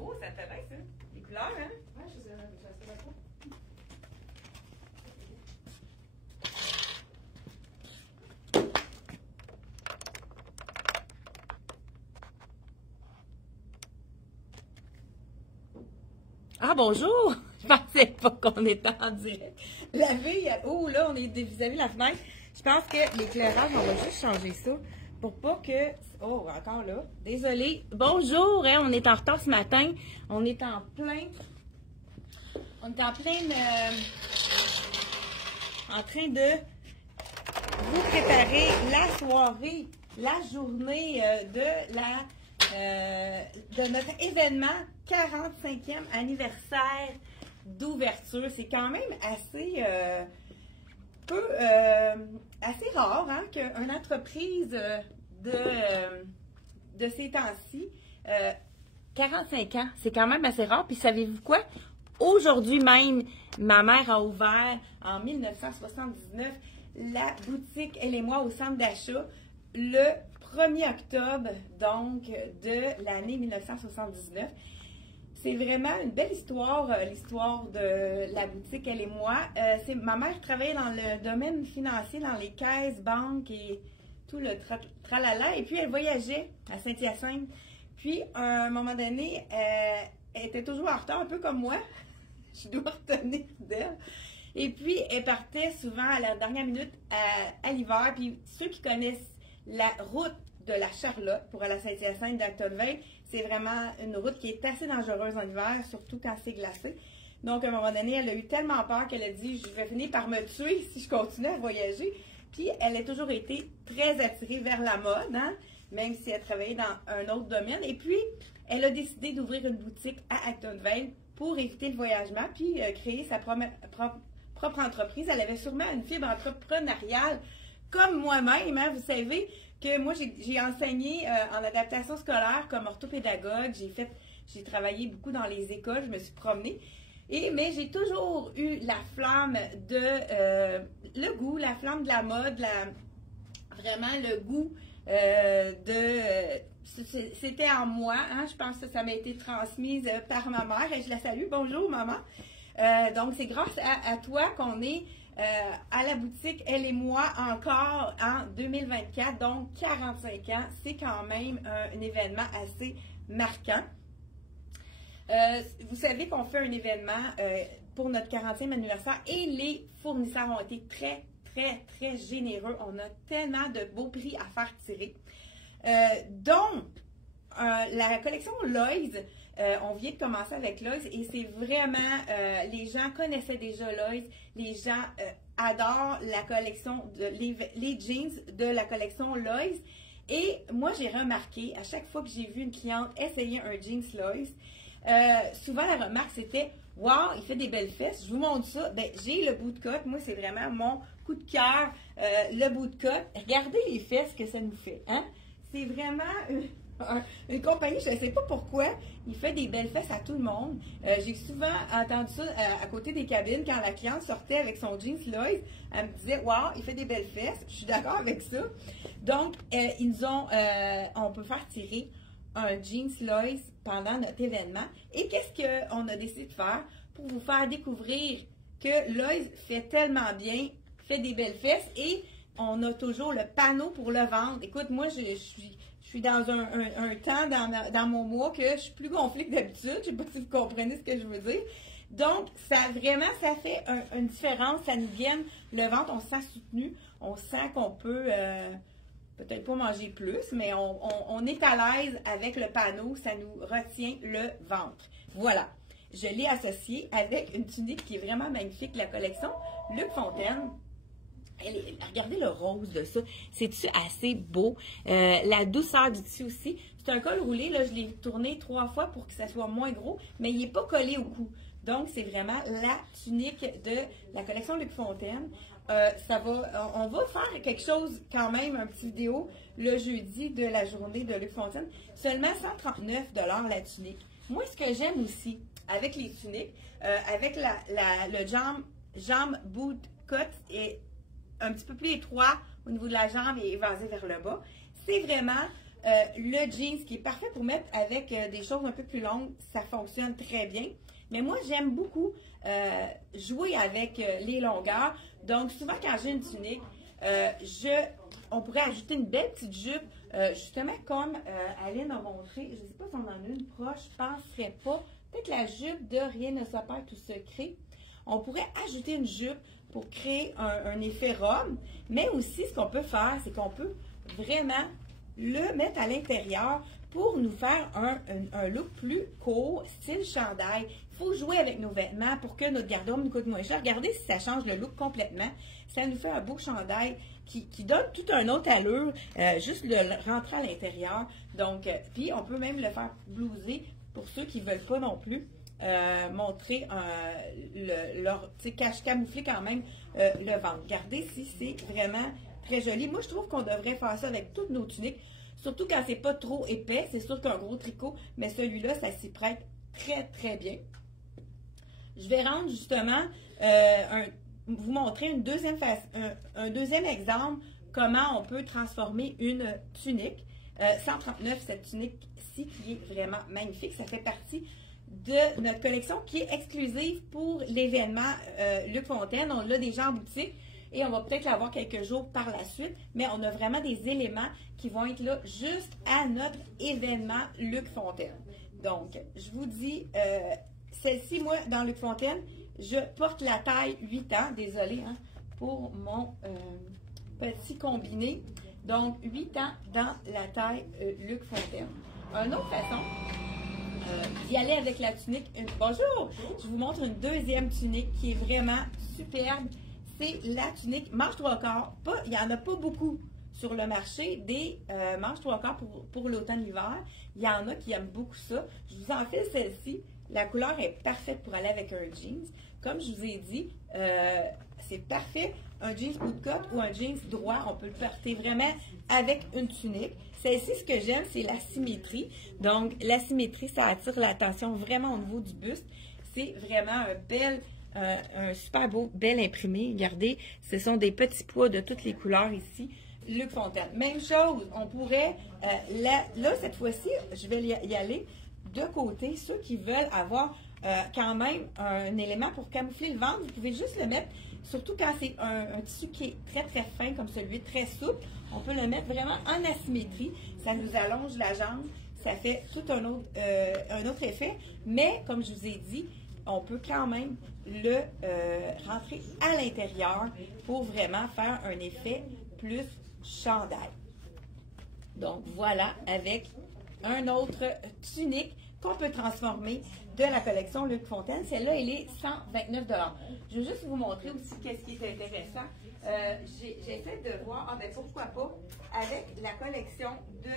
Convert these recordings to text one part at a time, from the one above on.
beau, ça fait bien ça. Les couleurs, hein? Ouais, je sais pas trop. Ah, bonjour! Je pensais pas qu'on était en direct. La vie, oh là, on est vis-à-vis la fenêtre. Je pense que l'éclairage, on va juste changer ça pour pas que... Oh, encore là. Désolée. Bonjour, hein, on est en retard ce matin. On est en plein... On est en pleine... en train de vous préparer la soirée, la journée de notre événement 45e anniversaire d'ouverture. C'est quand même assez assez rare, hein, qu'une entreprise de ces temps-ci, 45 ans, c'est quand même assez rare. Puis savez-vous quoi? Aujourd'hui même, ma mère a ouvert en 1979 la boutique Elle et moi au centre d'achat le 1er octobre, donc, de l'année 1979. C'est vraiment une belle histoire, l'histoire de la boutique Elle et moi. Ma mère travaillait dans le domaine financier, dans les caisses, banques et tout le tralala. Et puis, elle voyageait à Saint-Hyacinthe. Puis, à un moment donné, elle était toujours en retard, un peu comme moi. Je dois retenir d'elle. Et puis, elle partait souvent à la dernière minute à l'hiver. Puis, ceux qui connaissent la route de la Charlotte pour aller à Saint-Hyacinthe d'Actonville, c'est vraiment une route qui est assez dangereuse en hiver, surtout quand c'est glacé. Donc, à un moment donné, elle a eu tellement peur qu'elle a dit « Je vais finir par me tuer si je continue à voyager ». Puis, elle a toujours été très attirée vers la mode, hein, même si elle travaillait dans un autre domaine. Et puis, elle a décidé d'ouvrir une boutique à Actonville pour éviter le voyagement, puis créer sa propre entreprise. Elle avait sûrement une fibre entrepreneuriale comme moi-même, hein, vous savez que moi, j'ai enseigné en adaptation scolaire comme orthopédagogue. J'ai travaillé beaucoup dans les écoles, je me suis promenée. Mais j'ai toujours eu la flamme le goût, la flamme de la mode, vraiment le goût c'était en moi, hein, je pense que ça m'a été transmise par ma mère et je la salue. Bonjour maman. Donc c'est grâce à toi qu'on est à la boutique Elle et moi encore en 2024, donc 45 ans. C'est quand même un événement assez marquant. Vous savez qu'on fait un événement pour notre 40e anniversaire et les fournisseurs ont été très, très, très généreux. On a tellement de beaux prix à faire tirer. Donc, la collection Lois, on vient de commencer avec Lois et c'est vraiment, les gens connaissaient déjà Lois, les gens adorent la collection, les jeans de la collection Lois. Et moi, j'ai remarqué, à chaque fois que j'ai vu une cliente essayer un jeans Lois, souvent la remarque c'était « Wow, il fait des belles fesses, je vous montre ça. » Ben, j'ai le bout de cote, moi c'est vraiment mon coup de cœur, le bout de cote. Regardez les fesses que ça nous fait, hein? C'est vraiment une compagnie, je ne sais pas pourquoi, il fait des belles fesses à tout le monde. J'ai souvent entendu ça à côté des cabines, quand la cliente sortait avec son jeans Lois, elle me disait « Wow, il fait des belles fesses. » Je suis d'accord avec ça. Donc, on peut faire tirer un jeans Lois pendant notre événement. Et qu'est-ce qu'on a décidé de faire pour vous faire découvrir que Lois fait tellement bien, fait des belles fesses et on a toujours le panneau pour le vendre. Écoute, moi, je suis dans un temps dans mon mois que je suis plus gonflée que d'habitude. Je ne sais pas si vous comprenez ce que je veux dire. Donc, ça fait une différence. Ça nous vienne le ventre, on se sent soutenu. On sent qu'on peut peut-être pas manger plus, mais on est à l'aise avec le panneau. Ça nous retient le ventre. Voilà. Je l'ai associé avec une tunique qui est vraiment magnifique, la collection Luc Fontaine. Regardez le rose de ça. C'est-tu assez beau? La douceur du tissu aussi. C'est un col roulé. Là, je l'ai tourné 3 fois pour que ça soit moins gros, mais il n'est pas collé au cou. Donc, c'est vraiment la tunique de la collection Luc Fontaine. On va faire quelque chose quand même, un petit vidéo, le jeudi de la journée de Luc Fontaine. Seulement 139 $ la tunique. Moi, ce que j'aime aussi avec les tuniques, avec le jambe boot cut et un petit peu plus étroit au niveau de la jambe et évasé vers le bas. C'est vraiment le jeans qui est parfait pour mettre avec des choses un peu plus longues, ça fonctionne très bien. Mais moi, j'aime beaucoup jouer avec les longueurs. Donc, souvent, quand j'ai une tunique, on pourrait ajouter une belle petite jupe, justement comme Aline a montré. Je ne sais pas si on en a une proche, je ne penserais pas. Peut-être la jupe de Rien ne se perd tout secret. On pourrait ajouter une jupe pour créer un effet robe. Mais aussi, ce qu'on peut faire, c'est qu'on peut vraiment le mettre à l'intérieur pour nous faire un look plus court, style chandail. Il faut jouer avec nos vêtements pour que notre garde-robe nous coûte moins cher. Regardez si ça change le look complètement. Ça nous fait un beau chandail qui donne tout un autre allure, juste le rentrer à l'intérieur. Donc, puis on peut même le faire blouser pour ceux qui ne veulent pas non plus montrer camoufler quand même le ventre. Regardez si c'est vraiment très joli. Moi, je trouve qu'on devrait faire ça avec toutes nos tuniques. Surtout quand c'est pas trop épais, c'est sûr qu'un gros tricot, mais celui-là, ça s'y prête très, très bien. Je vais rendre justement, vous montrer un deuxième exemple, comment on peut transformer une tunique. 139, cette tunique-ci qui est vraiment magnifique. Ça fait partie de notre collection qui est exclusive pour l'événement Luc Fontaine. On l'a déjà en boutique. Et on va peut-être l'avoir quelques jours par la suite, mais on a vraiment des éléments qui vont être là juste à notre événement Luc Fontaine. Donc, je vous dis, celle-ci, moi, dans Luc Fontaine, je porte la taille 8 ans, désolée hein, pour mon petit combiné. Donc, 8 ans dans la taille Luc Fontaine. Une autre façon d'y aller avec la tunique. Bonjour! Je vous montre une deuxième tunique qui est vraiment superbe. C'est la tunique manche 3/4. Il n'y en a pas beaucoup sur le marché des manches 3/4 pour l'automne-l'hiver. Il y en a qui aiment beaucoup ça. Je vous en fais celle-ci. La couleur est parfaite pour aller avec un jeans. Comme je vous ai dit, c'est parfait. Un jeans bootcut ou un jeans droit, on peut le porter vraiment avec une tunique. Celle-ci, ce que j'aime, c'est la symétrie. Donc, la symétrie, ça attire l'attention vraiment au niveau du buste. C'est vraiment un super beau, bel imprimé. Regardez, ce sont des petits pois de toutes les couleurs ici. Luc Fontaine. Même chose, on pourrait, là, cette fois-ci, je vais y aller de côté. Ceux qui veulent avoir quand même un élément pour camoufler le ventre, vous pouvez juste le mettre, surtout quand c'est un tissu qui est très, très fin, comme celui, très souple, on peut le mettre vraiment en asymétrie. Ça nous allonge la jambe, ça fait tout un autre effet. Mais, comme je vous ai dit, on peut quand même le rentrer à l'intérieur pour vraiment faire un effet plus chandail. Donc voilà, avec un autre tunique qu'on peut transformer de la collection Luc Fontaine. Celle-là, elle est 129 $. Je veux juste vous montrer aussi qu'est-ce qui est intéressant. J'essaie de voir, ben pourquoi pas, avec la collection de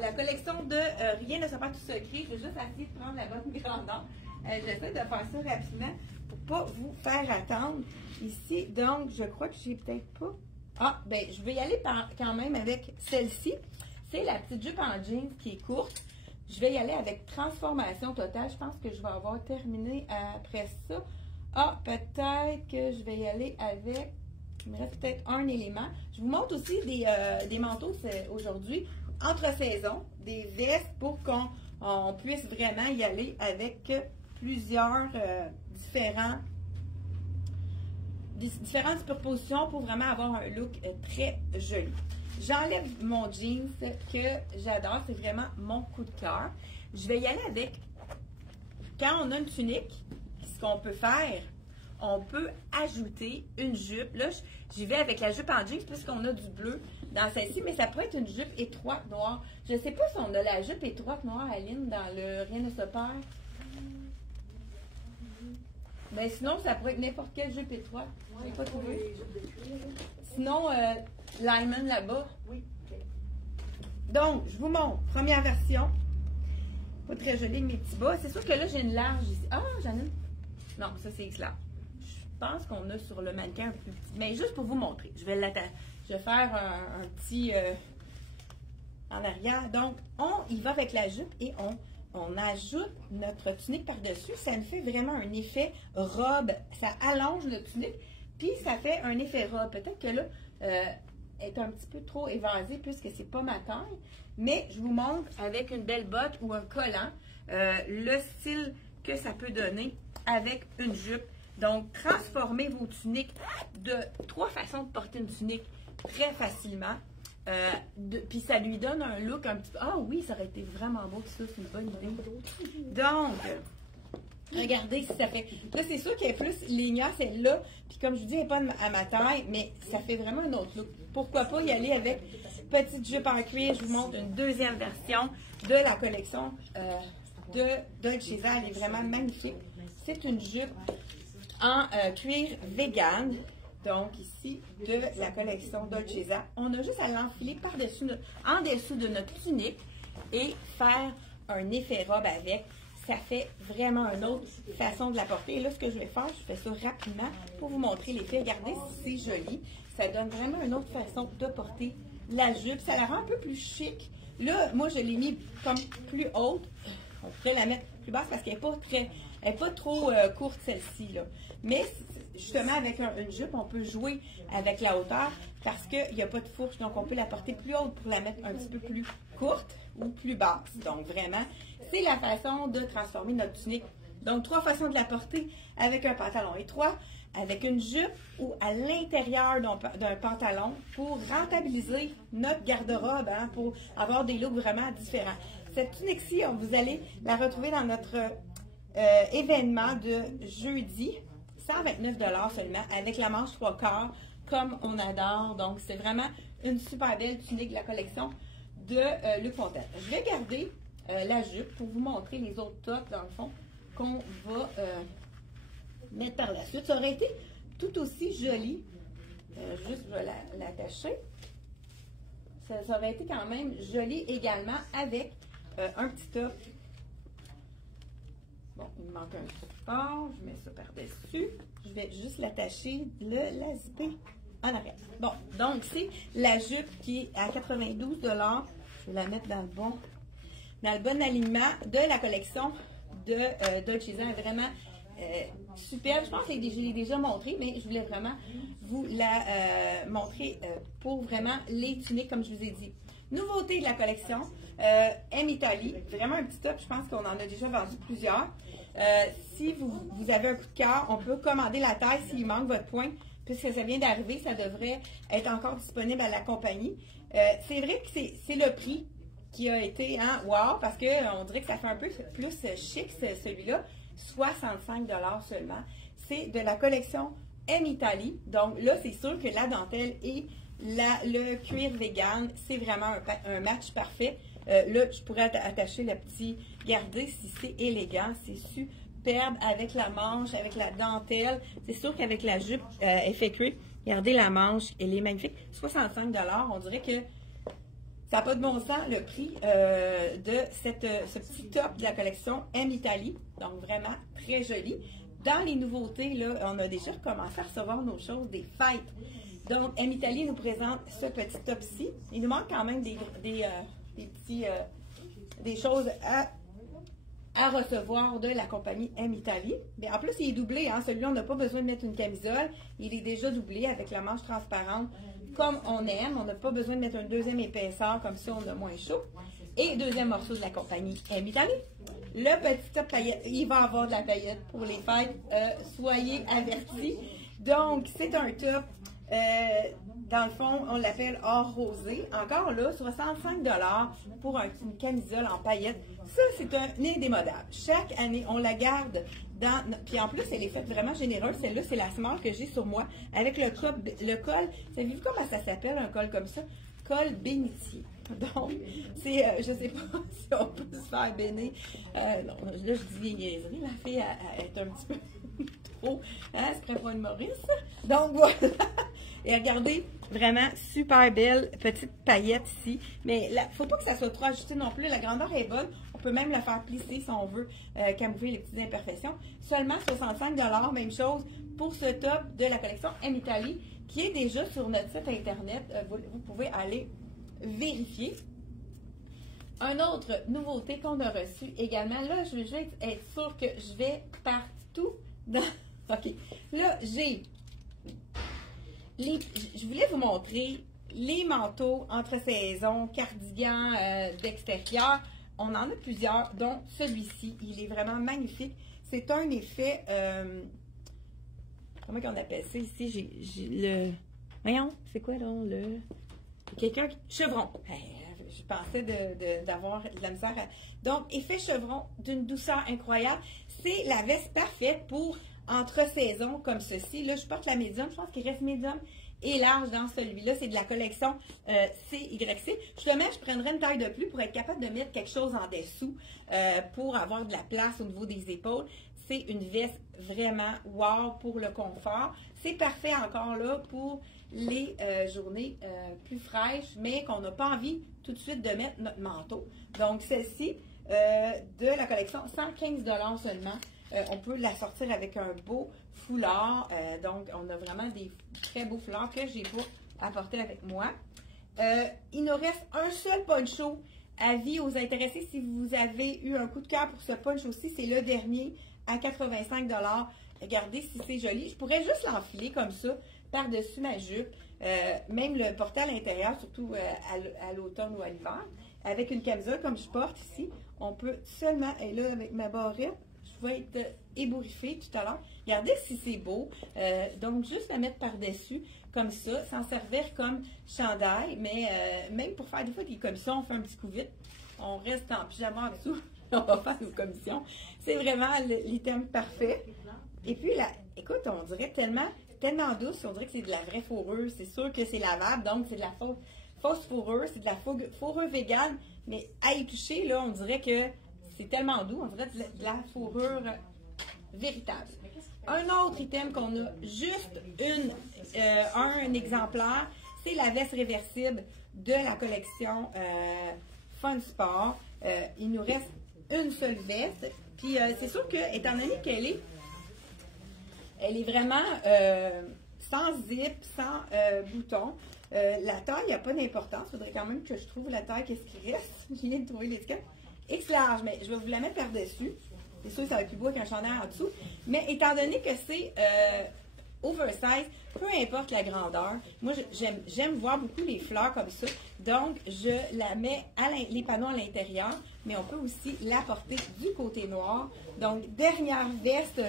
la collection de Rien ne se perd tout secret. Je veux juste essayer de prendre la bonne grandeur. J'essaie de faire ça rapidement pour ne pas vous faire attendre ici. Donc, je crois que j'ai peut-être pas. Ah, ben, je vais y aller quand même avec celle-ci. C'est la petite jupe en jeans qui est courte. Je vais y aller avec transformation totale. Je pense que je vais avoir terminé après ça. Ah, peut-être que je vais y aller avec. Il me reste peut-être un élément. Je vous montre aussi des manteaux aujourd'hui, entre saisons, des vestes pour qu'on puisse vraiment y aller avec plusieurs différentes superpositions pour vraiment avoir un look très joli. J'enlève mon jeans que j'adore, c'est vraiment mon coup de cœur. Je vais y aller avec, quand on a une tunique, ce qu'on peut faire, on peut ajouter une jupe. Là, j'y vais avec la jupe en jeans puisqu'on a du bleu dans celle-ci, mais ça peut être une jupe étroite noire. Je ne sais pas si on a la jupe étroite noire, Aline, dans le Rien ne se perd. Mais sinon, ça pourrait être n'importe quelle jupe étroite. Je n'ai pas trouvé. Sinon, Lyman là-bas. Oui. Donc, je vous montre. Première version. Pas très jolie, mes petits bas. C'est sûr que là, j'ai une large ici. Ah, j'en ai une. Non, ça, c'est X-large. Je pense qu'on a sur le mannequin un plus petit. Mais juste pour vous montrer. Je vais faire un petit en arrière. Donc, on y va avec la jupe et on ajoute notre tunique par-dessus. Ça nous fait vraiment un effet robe. Ça allonge le tunique, puis ça fait un effet robe. Peut-être que là, est un petit peu trop évasée puisque c'est pas ma taille. Mais je vous montre avec une belle botte ou un collant le style que ça peut donner avec une jupe. Donc, transformez vos tuniques de 3 façons de porter une tunique très facilement. Puis ça lui donne un look un petit peu... Ah oui, ça aurait été vraiment beau que ça, c'est une bonne idée. Donc, regardez si ça fait... Là, c'est sûr qu'elle est plus lignée, celle-là. Puis comme je vous dis, elle n'est pas à ma taille, mais ça fait vraiment un autre look. Pourquoi pas y aller avec petite jupe en cuir. Je vous montre une deuxième version de la collection de Dolce Vita. Elle est vraiment magnifique. C'est une jupe en cuir vegan. Donc, ici, de la collection Dolce Vita. On a juste à l'enfiler par-dessus, en dessous de notre tunique et faire un effet robe avec. Ça fait vraiment une autre façon de la porter. Et là, ce que je vais faire, je fais ça rapidement pour vous montrer l'effet. Regardez si c'est joli. Ça donne vraiment une autre façon de porter la jupe. Ça la rend un peu plus chic. Là, moi, je l'ai mis comme plus haute. On pourrait la mettre plus basse parce qu'elle n'est pas trop courte, celle-ci, là. Mais justement, avec une jupe, on peut jouer avec la hauteur parce qu'il n'y a pas de fourche. Donc, on peut la porter plus haute pour la mettre un petit peu plus courte ou plus basse. Donc, vraiment, c'est la façon de transformer notre tunique. Donc, 3 façons de la porter avec un pantalon étroit, avec une jupe ou à l'intérieur d'un pantalon pour rentabiliser notre garde-robe, hein, pour avoir des looks vraiment différents. Cette tunique-ci, vous allez la retrouver dans notre événement de jeudi. 129 $ seulement, avec la manche 3/4, comme on adore. Donc, c'est vraiment une super belle tunique de la collection de Luc Fontaine. Je vais garder la jupe pour vous montrer les autres tops, dans le fond, qu'on va mettre par la suite. Ça aurait été tout aussi joli. Juste, je vais l'attacher. Ça aurait été quand même joli également avec un petit top. Bon, il me manque un support. Je mets ça par-dessus. Je vais juste l'attacher, la zipper en arrière. Bon, donc c'est la jupe qui est à 92 $. Je vais la mettre dans le bon alignement de la collection de Dolce Vita. Vraiment superbe. Je pense que je l'ai déjà montré, mais je voulais vraiment vous la montrer pour vraiment les tuniques, comme je vous ai dit. Nouveauté de la collection, M Italie, vraiment un petit top, je pense qu'on en a déjà vendu plusieurs. Si vous avez un coup de cœur, on peut commander la taille s'il manque votre point, puisque ça vient d'arriver, ça devrait être encore disponible à la compagnie. C'est vrai que c'est le prix qui a été, hein, wow, parce qu'on dirait que ça fait un peu plus chic celui-là, 65 $ seulement. C'est de la collection M Italie, donc là c'est sûr que la dentelle et le cuir vegan, c'est vraiment un match parfait. Là, je pourrais attacher le petit gardé si c'est élégant. C'est superbe avec la manche, avec la dentelle. C'est sûr qu'avec la jupe effet cuir, regardez la manche, elle est magnifique. 65 $, on dirait que ça n'a pas de bon sens le prix de ce petit top de la collection M Italie. Donc, vraiment très joli. Dans les nouveautés, là, on a déjà recommencé à recevoir nos choses des fêtes. Donc, M Italie nous présente ce petit top-ci. Il nous manque quand même des choses à recevoir de la compagnie M Italie. Mais en plus, il est doublé. Hein? Celui-là, on n'a pas besoin de mettre une camisole. Il est déjà doublé avec la manche transparente comme on aime. On n'a pas besoin de mettre une deuxième épaisseur, comme ça on a moins chaud. Et deuxième morceau de la compagnie M Italie. Le petit top paillette. Il va avoir de la paillette pour les fêtes. Soyez avertis. Donc, c'est un top. Dans le fond, on l'appelle or rosé. Encore là, 65 $ pour une camisole en paillettes. Ça, c'est un indémodable. Chaque année, on la garde dans... Puis en plus, elle est faite vraiment généreuse. Celle-là, c'est la small que j'ai sur moi. Avec le col, savez-vous comment ça s'appelle, un col comme ça? Col bénitier. Donc, c'est, je sais pas si on peut se faire bénir. Non, là, je dis des niaiseries. La fille, elle est un petit peu trop, hein, c'est prêt pour une Maurice. Donc, voilà. Et regardez, vraiment super belle petite paillette ici. Mais il ne faut pas que ça soit trop ajusté non plus. La grandeur est bonne. On peut même la faire plisser si on veut camoufler les petites imperfections. Seulement 65 $, même chose pour ce top de la collection M Italie qui est déjà sur notre site internet. Vous pouvez aller vérifier. Une autre nouveauté qu'on a reçue également. Là, je vais être sûre que je vais partout dans... OK. Là, je voulais vous montrer les manteaux entre saisons, cardigans d'extérieur, on en a plusieurs, dont celui-ci. Il est vraiment magnifique. C'est un effet, comment on appelle ça ici? J'ai le, voyons, c'est quoi là? Quelqu'un, chevron. Je pensais d'avoir de la misère. Donc, effet chevron d'une douceur incroyable. C'est la veste parfaite pour entre-saison comme ceci. Là, je porte la médium. Je pense qu'il reste médium et large dans celui-là. C'est de la collection CYC. Justement, je prendrais une taille de plus pour être capable de mettre quelque chose en dessous pour avoir de la place au niveau des épaules. C'est une veste vraiment wow pour le confort. C'est parfait encore là pour les journées plus fraîches, mais qu'on n'a pas envie tout de suite de mettre notre manteau. Donc, celle-ci, de la collection, 115 $ seulement. On peut la sortir avec un beau foulard. Donc, on a vraiment des très beaux foulards que j'ai pas apporté avec moi. Il nous reste un seul poncho. Avis aux intéressés, si vous avez eu un coup de cœur pour ce poncho-ci, c'est le dernier à 85 $. Regardez si c'est joli. Je pourrais juste l'enfiler comme ça par-dessus ma jupe, même le porter à l'intérieur, surtout à l'automne ou à l'hiver. Avec une camisole comme je porte ici, on peut seulement, et là avec ma barrette, je vais être ébouriffée tout à l'heure. Regardez si c'est beau. Donc juste la mettre par-dessus, comme ça, s'en servir comme chandail, mais même pour faire des fois des commissions, on fait un petit coup vite. On reste en pyjama en dessous, on va faire nos commissions. C'est vraiment l'item parfait. Et puis là, écoute, on dirait tellement douce, on dirait que c'est de la vraie fourrure. C'est sûr que c'est lavable, donc c'est de la fausse fourrure, c'est de la fourrure végane, mais à y toucher, là, on dirait que c'est tellement doux, on dirait de la fourrure véritable. Un autre item qu'on a juste un exemplaire, c'est la veste réversible de la collection Fun Sport. Il nous reste une seule veste, puis c'est sûr que, étant donné qu'elle est vraiment sans zip, sans bouton. La taille, il n'y a pas d'importance. Il faudrait quand même que je trouve la taille, qu'est-ce qui reste. Je viens de trouver l'étiquette. X large, mais je vais vous la mettre par-dessus. C'est sûr que ça va être plus beau qu'un chandail en dessous. Mais étant donné que c'est oversize, peu importe la grandeur, moi j'aime voir beaucoup les fleurs comme ça. Donc, je la mets les panneaux à l'intérieur, mais on peut aussi la porter du côté noir. Donc, dernière veste,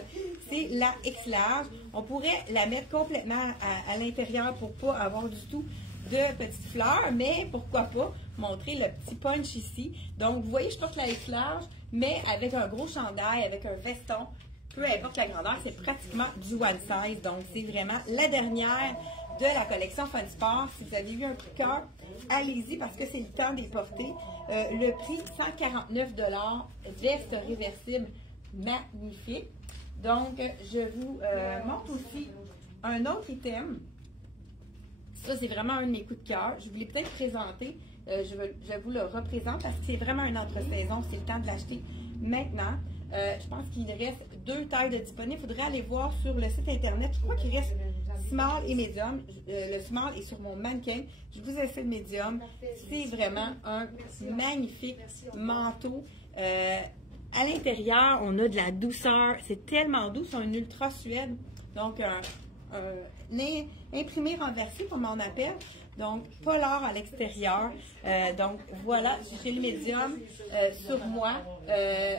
c'est la X large. On pourrait la mettre complètement à l'intérieur pour pas avoir du tout de petites fleurs, mais pourquoi pas montrer le petit punch ici. Donc, vous voyez, je porte la X large, mais avec un gros chandail, avec un veston. Peu importe la grandeur, c'est pratiquement du one size. Donc, c'est vraiment la dernière de la collection Fun Sport. Si vous avez eu un coup de cœur, allez-y parce que c'est le temps de les porter. Le prix, 149 $. Veste réversible magnifique. Donc, je vous montre aussi un autre item. Ça, c'est vraiment un de mes coups de cœur. Je voulais peut-être présenter. Je vous le représente parce que c'est vraiment une entre-saison. C'est le temps de l'acheter maintenant. Je pense qu'il reste 2 tailles de disponibles. Il faudrait aller voir sur le site internet. Je crois qu'il reste small et medium. Le small est sur mon mannequin. Je vous ai fait le medium. C'est vraiment un magnifique manteau. À l'intérieur, on a de la douceur. C'est tellement doux. C'est un ultra suède. Donc, un imprimé renversé, comme on appelle. Donc, polar à l'extérieur. Donc, voilà, j'ai le médium sur moi.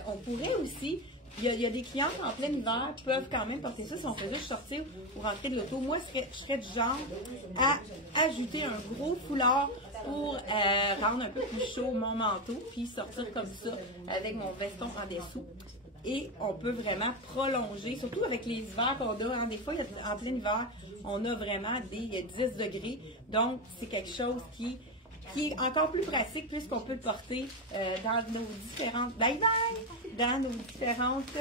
On pourrait aussi, il y a des clientes en plein hiver qui peuvent quand même porter ça si on faisait juste sortir ou rentrer de l'auto. Moi, je serais du genre à ajouter un gros foulard pour rendre un peu plus chaud mon manteau, puis sortir comme ça avec mon veston en dessous. Et on peut vraiment prolonger, surtout avec les hivers qu'on a. Hein, des fois, en plein hiver, on a vraiment des 10 degrés. Donc, c'est quelque chose qui est encore plus pratique puisqu'on peut le porter dans nos différentes dans nos différentes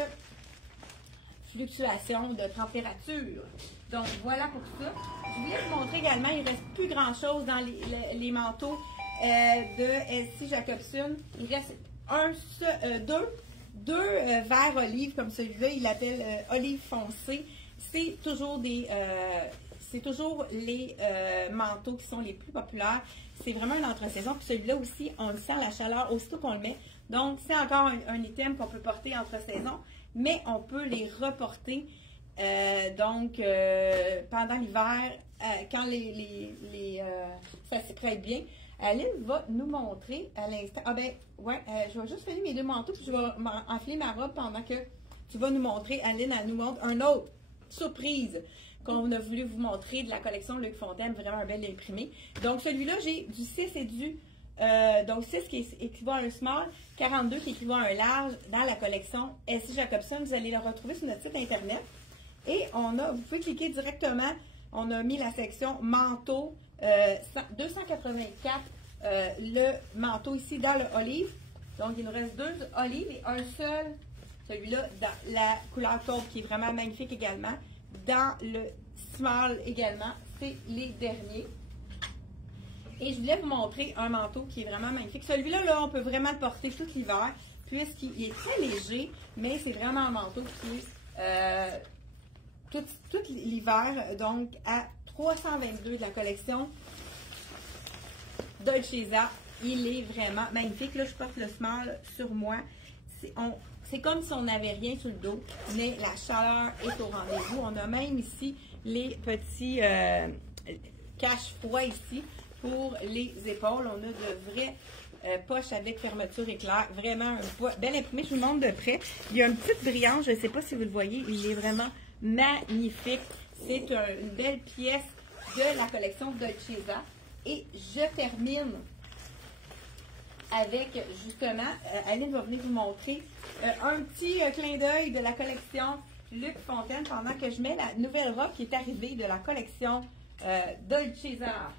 fluctuations de température. Donc, voilà pour ça. Je voulais vous montrer également, il ne reste plus grand-chose dans les manteaux de Elsie Jacobson. Il reste deux verres olives comme celui-là, il l'appelle olive foncée. C'est toujours les manteaux qui sont les plus populaires. C'est vraiment une entre-saison. Puis celui-là aussi, on le sent la chaleur aussitôt qu'on le met. Donc, c'est encore un item qu'on peut porter entre-saison, mais on peut les reporter Donc, pendant l'hiver, quand ça s'y prête bien, Aline va nous montrer à l'instant. Ah ben, ouais, je vais juste finir mes deux manteaux, puis je vais enfiler ma robe pendant que tu vas nous montrer. Aline, elle nous montre un autre surprise qu'on a voulu vous montrer de la collection Luc Fontaine, vraiment un bel imprimé. Donc, celui-là, j'ai du 6 et du... donc, 6 qui équivaut à un small, 42 qui équivaut à un large dans la collection S. Jacobson. Vous allez le retrouver sur notre site Internet. Et vous pouvez cliquer directement. On a mis la section manteau 284, le manteau ici dans le olive. Donc, il nous reste 2 olives et un seul, celui-là, dans la couleur taupe qui est vraiment magnifique également. Dans le small également, c'est les derniers. Et je voulais vous montrer un manteau qui est vraiment magnifique. Celui-là, là, on peut vraiment le porter tout l'hiver, puisqu'il est très léger, mais c'est vraiment un manteau qui est tout l'hiver, donc à 322 de la collection Dolce Vita. Il est vraiment magnifique. Là, je porte le small sur moi. C'est comme si on n'avait rien sur le dos, mais la chaleur est au rendez-vous. On a même ici les petits cache-froid ici pour les épaules. On a de vraies poches avec fermeture éclair. Vraiment un bel imprimé. Je vous le montre de près. Il y a une petite brillance. Je ne sais pas si vous le voyez. Il est vraiment magnifique. C'est une belle pièce de la collection Dolce Vita. Et je termine avec, justement, Aline va venir vous montrer un petit clin d'œil de la collection Luc Fontaine pendant que je mets la nouvelle robe qui est arrivée de la collection Dolce Vita.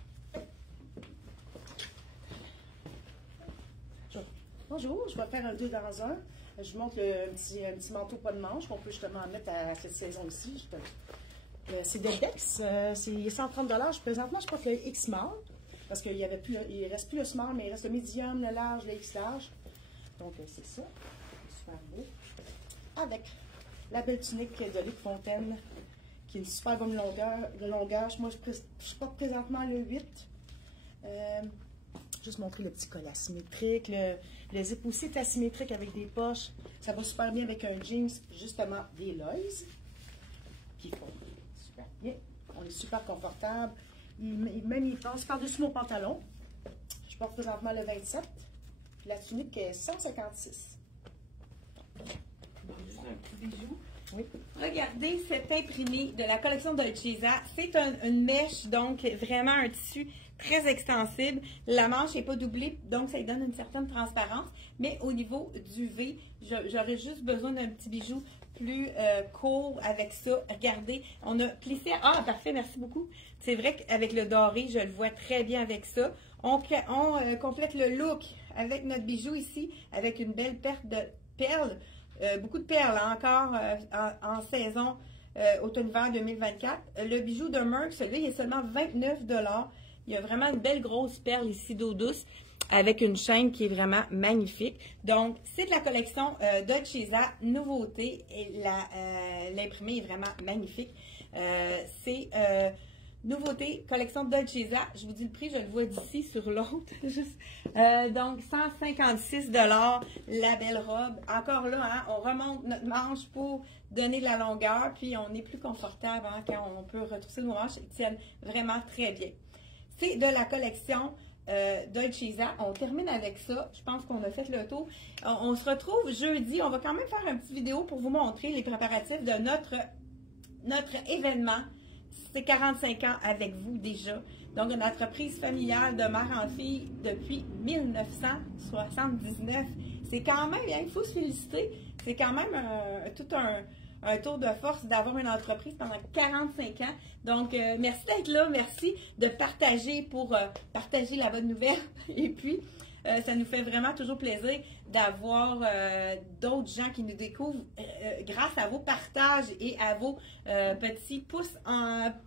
Bonjour, je vais faire un 2 dans 1. Je vous montre un petit manteau pas de manche qu'on peut justement mettre à cette saison-ci. C'est Deldex, c'est 130 $. Présentement, je porte le X small parce qu'il ne reste plus le small, mais il reste le medium, le large, le X large. Donc, c'est ça. Super beau. Avec la belle tunique de Luc Fontaine qui est une super bonne longueur. Moi, je porte présentement le 8. Juste montrer le petit col asymétrique. Le zip aussi est asymétrique avec des poches. Ça va super bien avec un jeans, justement, des Lois qui font super bien. On est super confortable. Même il passe par-dessus mon pantalon. Je porte présentement le 27. La tunique est 156. Juste un petit bijou. Oui. Regardez cet imprimé de la collection Dolce Vita. C'est une mèche, donc vraiment un tissu très extensible. La manche n'est pas doublée, donc ça lui donne une certaine transparence. Mais au niveau du V, j'aurais juste besoin d'un petit bijou plus court avec ça. Regardez, on a plissé. Ah, parfait, merci beaucoup. C'est vrai qu'avec le doré, je le vois très bien avec ça. On complète le look avec notre bijou ici, avec une belle perte de perles. Beaucoup de perles encore en saison automne-hiver 2024. Le bijou de Merck, celui-là, il est seulement 29 $. Il y a vraiment une belle grosse perle ici d'eau douce avec une chaîne qui est vraiment magnifique. Donc, c'est de la collection Dolce Vita, nouveauté. Et l'imprimé est vraiment magnifique. C'est nouveauté, collection Dolce Vita. Je vous dis le prix, je le vois d'ici sur l'autre. Donc, 156 $, la belle robe. Encore là, hein, on remonte notre manche pour donner de la longueur. Puis, on est plus confortable hein, quand on peut retrousser nos manches. Ils tiennent vraiment très bien. C'est de la collection Dolce Vita. On termine avec ça. Je pense qu'on a fait le tour. On se retrouve jeudi. On va quand même faire une petite vidéo pour vous montrer les préparatifs de notre événement. C'est 45 ans avec vous déjà. Donc, une entreprise familiale de mère en fille depuis 1979. C'est quand même, il faut se féliciter. C'est quand même tout un tour de force d'avoir une entreprise pendant 45 ans. Donc, merci d'être là. Merci de partager pour partager la bonne nouvelle. Et puis, ça nous fait vraiment toujours plaisir d'avoir d'autres gens qui nous découvrent grâce à vos partages et à vos petits pouces.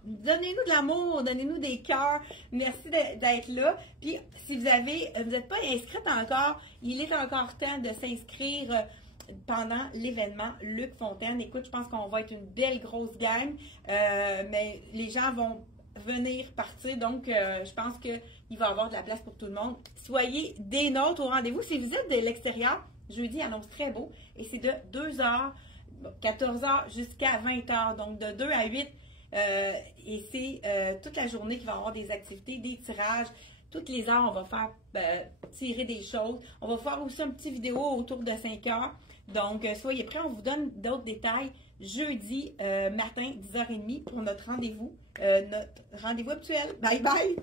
Donnez-nous de l'amour, donnez-nous des cœurs. Merci d'être là. Puis, si vous n'êtes pas inscrite encore, il est encore temps de s'inscrire pendant l'événement Luc Fontaine. Écoute, je pense qu'on va être une belle grosse gang, mais les gens vont venir partir, donc je pense qu'il va y avoir de la place pour tout le monde. Soyez des nôtres au rendez-vous. Si vous êtes de l'extérieur, jeudi annonce très beau et c'est de 2h 14h jusqu'à 20h, donc de 2 à 8. Et c'est toute la journée qu'il va y avoir des activités, des tirages. Toutes les heures, on va faire tirer des choses. On va faire aussi un petit vidéo autour de 5 heures. Donc, soyez prêts, on vous donne d'autres détails jeudi matin, 10h30 pour notre rendez-vous habituel. Bye bye!